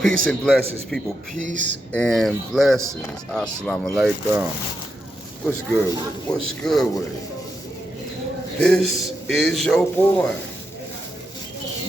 Peace and blessings, people. Peace and blessings. Assalamu alaikum. What's good with it? What's good with it? This is your boy,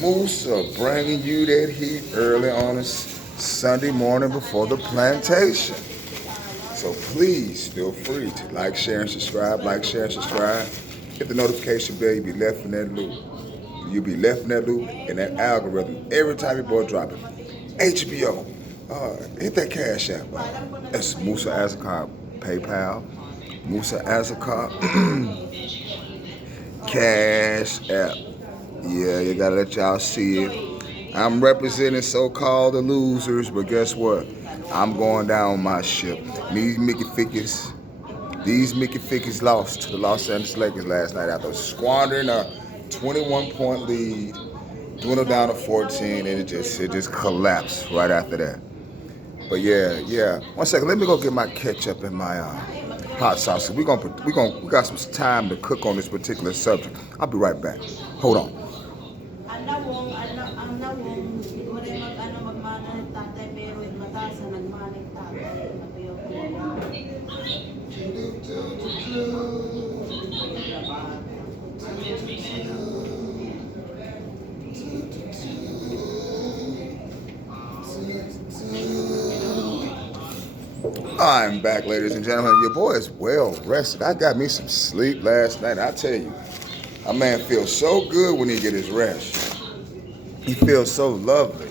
Musa, bringing you that heat early on a Sunday morning before the plantation. So please feel free to like, share, and subscribe. Like, share, and subscribe. Hit the notification bell. You'll be left in that loop. You'll be left in that loop in that algorithm every time your boy drop it. HBO. Hit that cash app. That's Musa Azakar PayPal. Musa Azakar cash app. Yeah, you gotta let y'all see it. I'm representing so-called the losers, but guess what? I'm going down my ship. These Mickey Fickies lost to the Los Angeles Lakers last night after squandering a 21-point lead, dwindled down to 14, and it just collapsed right after that. But yeah. 1 second, let me go get my ketchup and my hot sauce. We got some time to cook on this particular subject. I'll be right back. Hold on. I'm back, ladies and gentlemen. Your boy is well rested. I got me some sleep last night. I tell you, a man feels so good when he get his rest. He feels so lovely.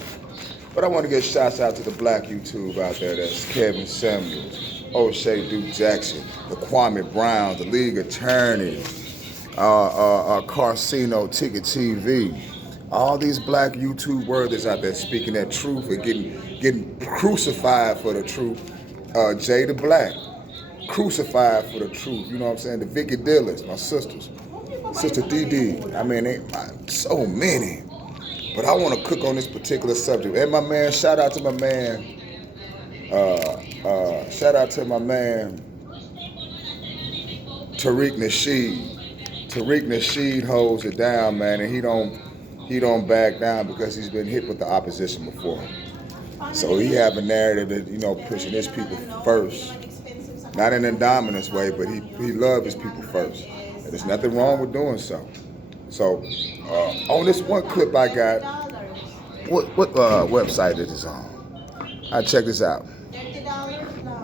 But I want to give shouts out to the black YouTube out there. That's Kevin Samuels, O'Shea Duke Jackson, the Kwame Brown, the League Attorney, Carcino Ticket TV. All these black YouTube worthers out there speaking that truth and getting crucified for the truth. Jay the Black, crucified for the truth. You know what I'm saying? The Vicky Dillers, my sisters. Sister DD. I mean, so many. But I want to cook on this particular subject. And my man, shout out to my man, Tariq Nasheed. Tariq Nasheed holds it down, man, and he don't back down because he's been hit with the opposition before. So he have a narrative that, pushing his people first. Not in a dominance way, but he loves his people first. And there's nothing wrong with doing so. So on this one clip I got, what website it is on? I check this out.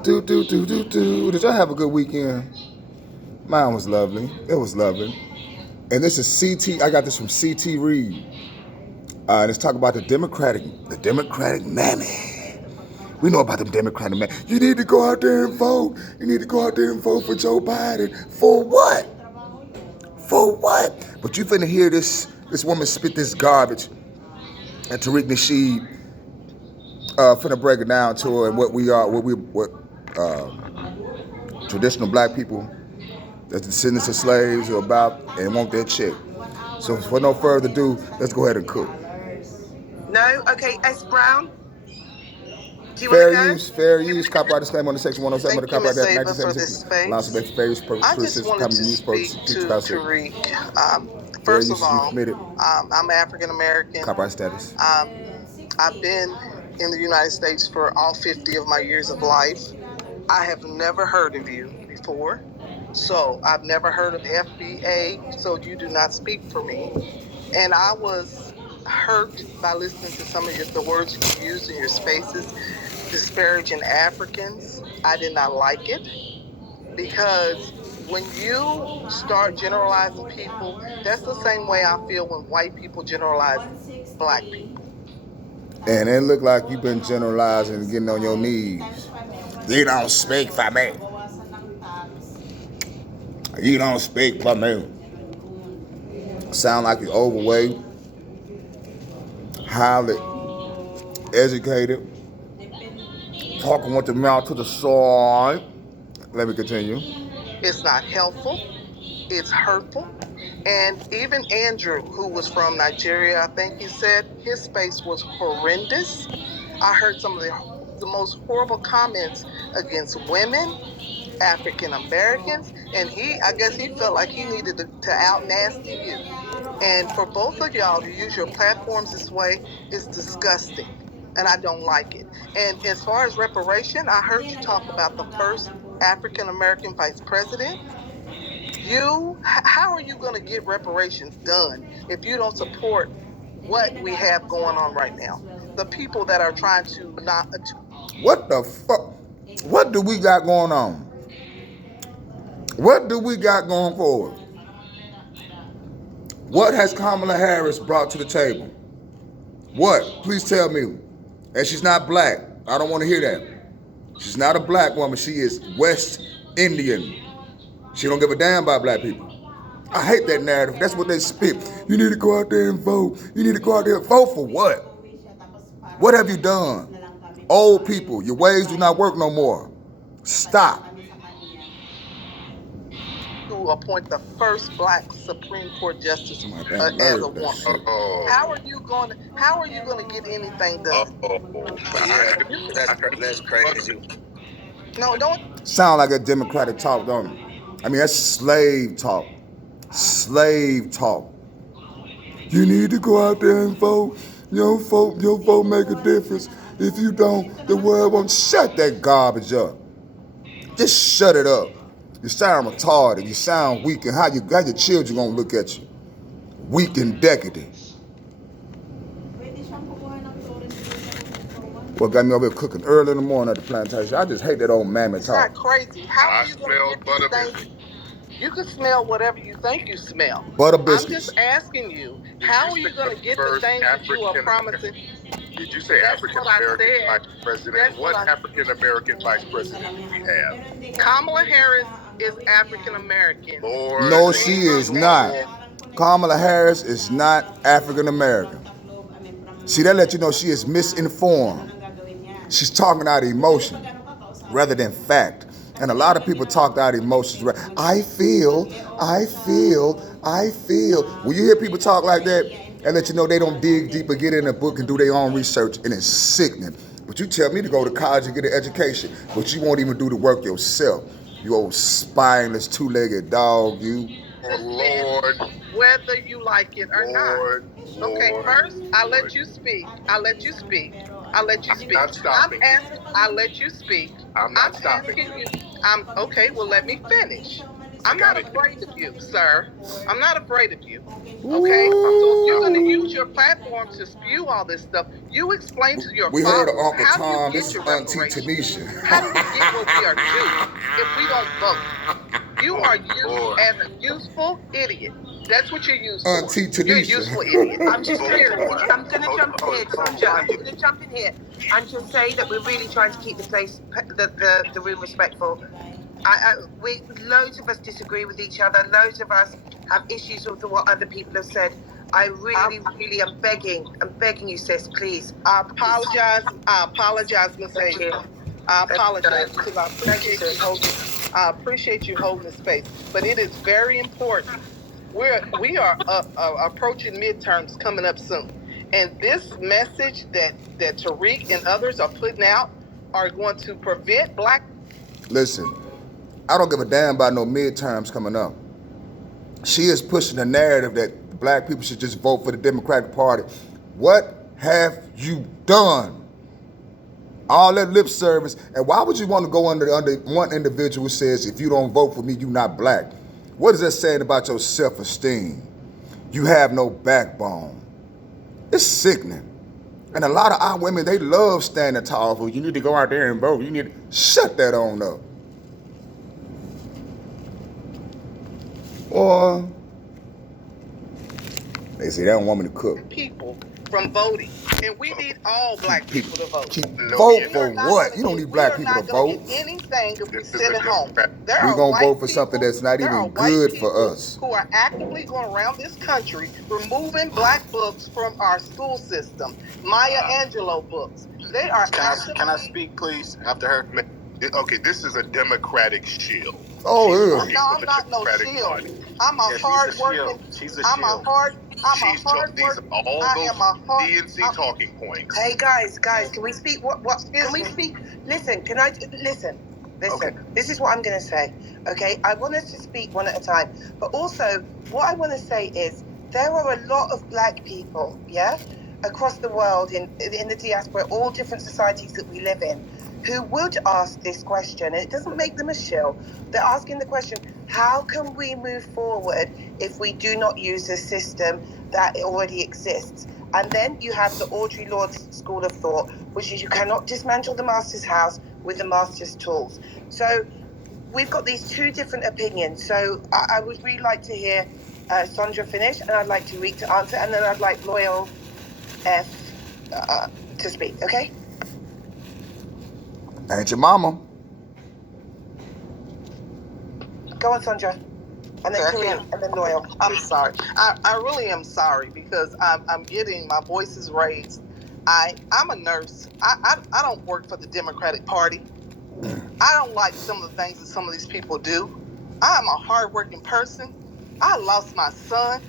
Did y'all have a good weekend? Mine was lovely. It was lovely. And this is CT. I got this from CT Reed. And it's talking about the Democratic mammy. We know about the Democratic mammy. You need to go out there and vote. You need to go out there and vote for Joe Biden. For what? For what? But you finna hear this woman spit this garbage. And Tariq Nasheed finna break it down to her and what traditional black people, that's descendants of slaves, are about and want their check. So for no further ado, let's go ahead and cook. No? Okay, S. Brown? Do you Fair use, copyright disclaimer on the section 107 of the Copyright Act 1976. Allows for fair use I just wanted to speak to Tariq. First of all, I'm African American. Copyright status. I've been in the United States for all 50 of my years of life. I have never heard of you before. So I've never heard of FBA, so you do not speak for me. And I was hurt by listening to some of the words you used in your spaces, disparaging Africans. I did not like it because when you start generalizing people, that's the same way I feel when white people generalize black people. And it look like you've been generalizing and getting on your knees. You don't speak for me. You don't speak for me. Sound like you're overweight, highly educated, talking with the mouth to the side. Let me continue. It's not helpful. It's hurtful. And even Andrew, who was from Nigeria, I think he said his space was horrendous. I heard some of the most horrible comments against women, African Americans, and I guess he felt like he needed to out nasty you. And for both of y'all to use your platforms this way is disgusting. and I don't like it. And as far as reparation, I heard you talk about the first African American vice president. How are you going to get reparations done if you don't support what we have going on right now? The people that are trying to not. What the fuck? What do we got going on? What do we got going forward? What has Kamala Harris brought to the table? What? Please tell me. And she's not black. I don't want to hear that. She's not a black woman. She is West Indian. She don't give a damn about black people. I hate that narrative. That's what they spit. You need to go out there and vote. You need to go out there and vote for what? What have you done? Old people, your ways do not work no more. Stop. To appoint the first black Supreme Court justice as a woman. How are you going to get anything done? That's crazy. No, don't. Sound like a Democratic talk, don't it? I mean, that's slave talk. Slave talk. You need to go out there and vote. Your vote make a difference. If you don't, the world won't. Shut that garbage up. Just shut it up. You sound retarded. You sound weak. And how your children gonna look at you? Weak and decadent. What got me over here cooking early in the morning at the plantation? I just hate that old mammy talk. It's not crazy. How are you gonna get this thing? You can smell whatever you think you smell. Butter I'm biscuits. just asking you, how are you going to get the things that you are promising? Did you say African American vice president? What African American vice president do we have? Kamala Harris is African American. No, she is not. Kamala Harris is not African American. See, that let you know she is misinformed. She's talking out of emotion rather than fact. And a lot of people talk out of emotions. I feel. When you hear people talk like that, and let you know they don't dig deeper, get in a book and do their own research, and it's sickening. But you tell me to go to college and get an education, but you won't even do the work yourself. You old spineless, two-legged dog, you. Lord. Whether you like it or not. Okay, first, I'll let you speak. I'm not stopping. I'll let you speak. I'm not stopping. Okay, well, let me finish. I'm not afraid of you, sir. I'm not afraid of you. Okay? So if you're going to use your platform to spew all this stuff, you explain to your We heard of followers, Uncle how do Tom. you This get is your Auntie reparations? Tanisha. How do we get what we are due if we don't vote? You are used as a useful idiot. That's what you're used for. Auntie Tanisha. You're a useful idiot. I'm just I'm going to jump in here, Sandra. I'm going to jump in here and just say that we're really trying to keep the room respectful. Loads of us disagree with each other. Loads of us have issues with what other people have said. I really am begging you, sis, please. I apologize, Miss Amy. I apologize because I appreciate you holding the space. But it is very important. We are approaching midterms coming up soon. And this message that Tariq and others are putting out are going to prevent black. Listen, I don't give a damn about no midterms coming up. She is pushing the narrative that black people should just vote for the Democratic Party. What have you done? All that lip service. And why would you want to go under one individual who says, if you don't vote for me, you're not black? What is that saying about your self-esteem? You have no backbone. It's sickening. And a lot of our women, they love standing tall for you. Need to go out there and vote. You need to shut that on up. Or they say they don't want me to cook. People from voting. And we need all black people to vote. Vote for what? You don't need black people to vote. Anything if we sit at home. We're going to vote for something that's not even good for us. Who are actively going around this country removing black books from our school system. Maya Angelou books. They are Can I speak, please, after her? Okay, this is a Democratic shield. Oh, yeah. No, I'm not no shield. I'm a hard working. She's a shield. These are all those DNC talking points. Hey guys, can we speak? Can we speak? Listen, can I listen? Okay. This is what I'm going to say. Okay, I want us to speak one at a time. But also, what I want to say is there are a lot of black people, yeah, across the world, in the diaspora, all different societies that we live in, who would ask this question. And it doesn't make them a shill. They're asking the question, how can we move forward if we do not use a system that already exists? And then you have the Audre Lorde's school of thought, which is you cannot dismantle the master's house with the master's tools. So we've got these two different opinions. So I would really like to hear Sandra finish, and I'd like Tariq to answer, and then I'd like Loyal F to speak, okay? Ain't your mama. Go on, Sandra. And then Tariq, and then Loyal. I'm sorry. I really am sorry because I'm getting my voice is raised. I'm a nurse. I don't work for the Democratic Party. I don't like some of the things that some of these people do. I'm a hardworking person. I lost my son.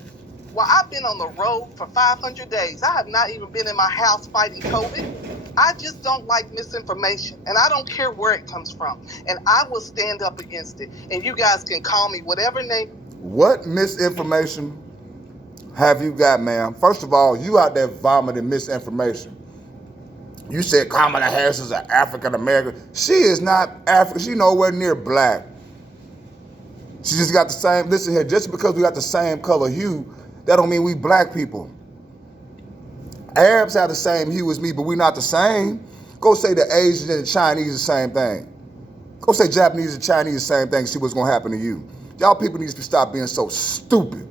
Well, I've been on the road for 500 days. I have not even been in my house fighting COVID. I just don't like misinformation, and I don't care where it comes from. And I will stand up against it. And you guys can call me whatever name. What misinformation have you got, ma'am? First of all, you out there vomiting misinformation. You said Kamala Harris is an African American. She is not African. She's nowhere near black. She just got the same, listen here, just because we got the same color hue, that don't mean we black people. Arabs have the same hue as me, but we're not the same. Go say the Asians and the Chinese the same thing. Go say Japanese and Chinese the same thing, see what's gonna happen to you. Y'all people need to stop being so stupid.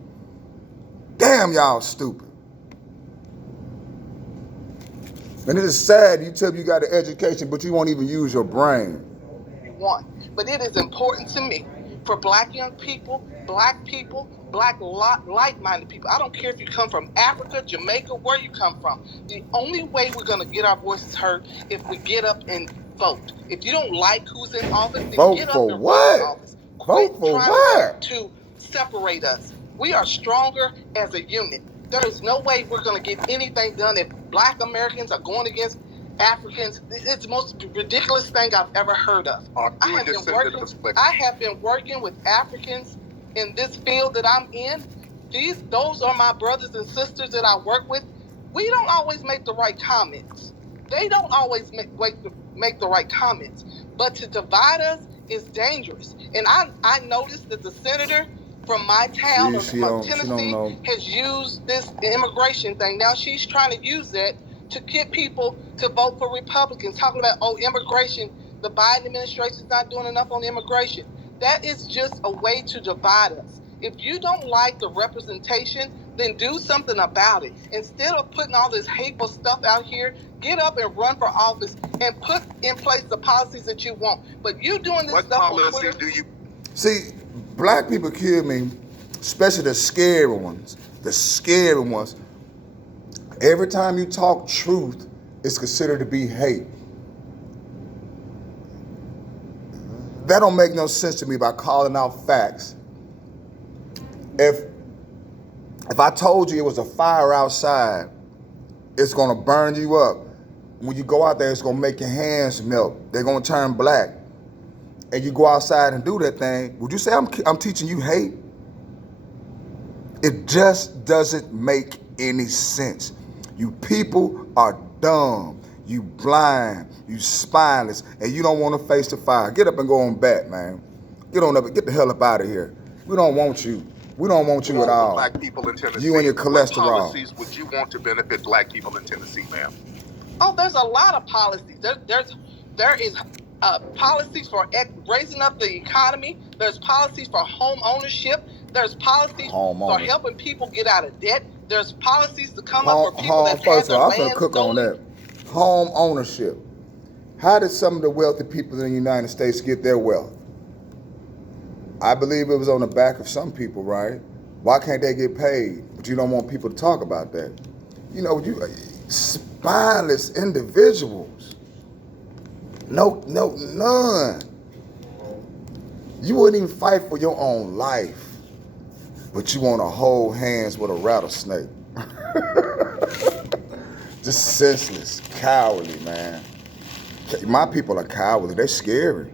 Damn, y'all stupid. And it is sad, you tell me you got an education, but you won't even use your brain. But it is important to me for black young people, black like-minded people. I don't care if you come from Africa, Jamaica, where you come from. The only way we're going to get our voices heard if we get up and vote. If you don't like who's in office, then vote get up for and what? run for office. Vote for what? To separate us. We are stronger as a unit. There is no way we're going to get anything done if black Americans are going against Africans. It's the most ridiculous thing I've ever heard of. I have been working with Africans in this field that I'm in. Those are my brothers and sisters that I work with. We don't always make the right comments. They don't always make the right comments. But to divide us is dangerous. And I noticed that the senator from my town of Tennessee has used this immigration thing. Now she's trying to use that to get people to vote for Republicans, talking about, immigration, the Biden administration is not doing enough on immigration. That is just a way to divide us. If you don't like the representation, then do something about it. Instead of putting all this hateful stuff out here, get up and run for office and put in place the policies that you want. But you doing this stuff on Twitter. See, black people kill me, especially the scary ones. The scary ones. Every time you talk truth, it's considered to be hate. That don't make no sense to me by calling out facts. If I told you it was a fire outside, it's gonna burn you up. When you go out there, it's gonna make your hands melt. They're gonna turn black. And you go outside and do that thing, would you say I'm teaching you hate? It just doesn't make any sense. You people are dumb, you blind, you spineless, and you don't want to face the fire. Get up and go on back, man. Get on up and get the hell up out of here. We don't want you. We don't want you at all. Black people in Tennessee. You and your cholesterol. What policies would you want to benefit black people in Tennessee, ma'am? Oh, there's a lot of policies. There is policies for raising up the economy. There's policies for home ownership. There's policies for helping people get out of debt. There's policies to come up for people that have their land stolen. I'm gonna cook on that. Home ownership. How did some of the wealthy people in the United States get their wealth? I believe it was on the back of some people, right? Why can't they get paid? But you don't want people to talk about that. You know, you spineless individuals. No, none. You wouldn't even fight for your own life, but you want to hold hands with a rattlesnake. Just senseless, cowardly, man. My people are cowardly. They're scary.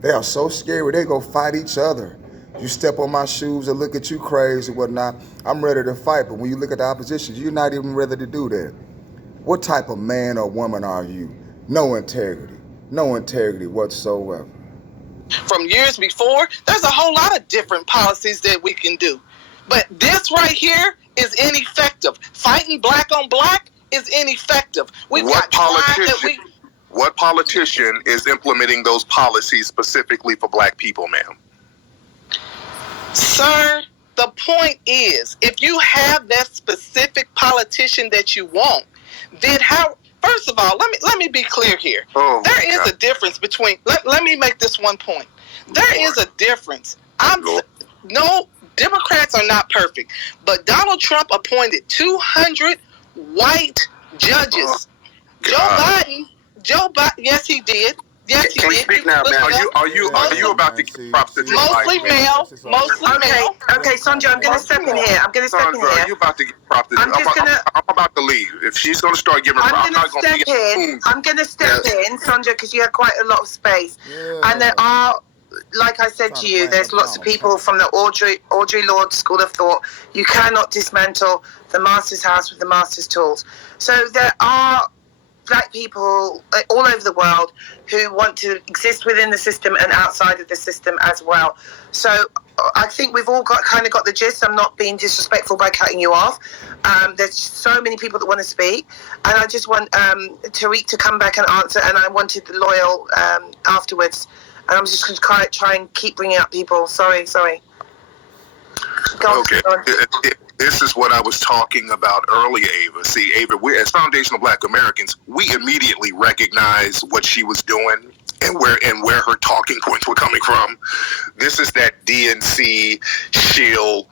They are so scary. They go fight each other. You step on my shoes and look at you crazy and whatnot, I'm ready to fight. But when you look at the opposition, you're not even ready to do that. What type of man or woman are you? No integrity. No integrity whatsoever. From years before, there's a whole lot of different policies that we can do. But this right here is ineffective. Fighting black on black is ineffective. What politician is implementing those policies specifically for black people, ma'am? Sir, the point is, if you have that specific politician that you want, then how? First of all, let me be clear here. There is a difference between. Let me make this one point. There is a difference. No, Democrats are not perfect, but Donald Trump appointed 200 white judges. Joe Biden, yes, he did. Yes, Can you speak now, man? Are you about to give props to Joe Mostly male. Okay, Sandra, I'm going to step in here. Are you about to give props to Joe? I'm about to leave. If she's going to start giving props, I'm not going to be. I'm going to step in, Sandra, because you have quite a lot of space. And there are, like I said to you, there's lots of people from the Audre Lorde School of Thought. You cannot dismantle the master's house with the master's tools. So there are black people all over the world who want to exist within the system and outside of the system as well. So I think we've all got the gist. I'm not being disrespectful by cutting you off. There's so many people that want to speak, and I just want Tariq to come back and answer, and I wanted the loyal afterwards. And I'm just going to try and keep bringing up people. Sorry. Go on. This is what I was talking about earlier, Ava. See, Ava, we as foundational Black Americans, we immediately recognize what she was doing and where her talking points were coming from. This is that DNC shield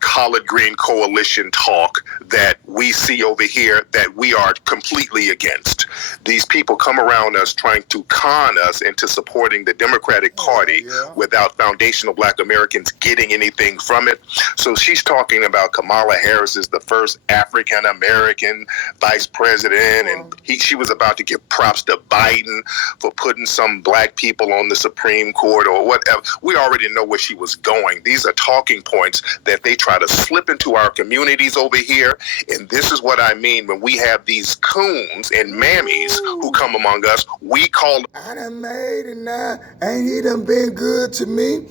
collard green coalition talk that we see over here that we are completely against. These people come around us trying to con us into supporting the Democratic Party without foundational Black Americans getting anything from it. So she's talking about Kamala Harris is the first African American vice president, and she was about to give props to Biden for putting some black people on the Supreme Court or whatever. We already know where she was going. These are talking points that they try to slip into our communities over here. And this is what I mean when we have these coons and mammies who come among us. We call them. I done made it now. Ain't he done been good to me?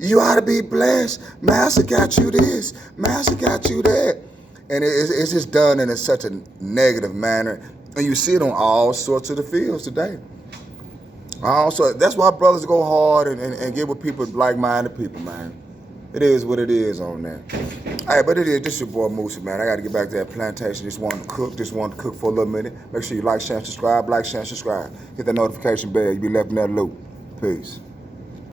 You ought to be blessed. Master got you this. Master got you that. And it's just done in such a negative manner. And you see it on all sorts of the fields today. Also, that's why brothers go hard and get with people, like-minded people, man. It is what it is on that. All right, but this is your boy Moosey, man. I got to get back to that plantation. Just wanted to cook for a little minute. Make sure you like, share, and subscribe. Like, share, and subscribe. Hit that notification bell. You be left in that loop. Peace.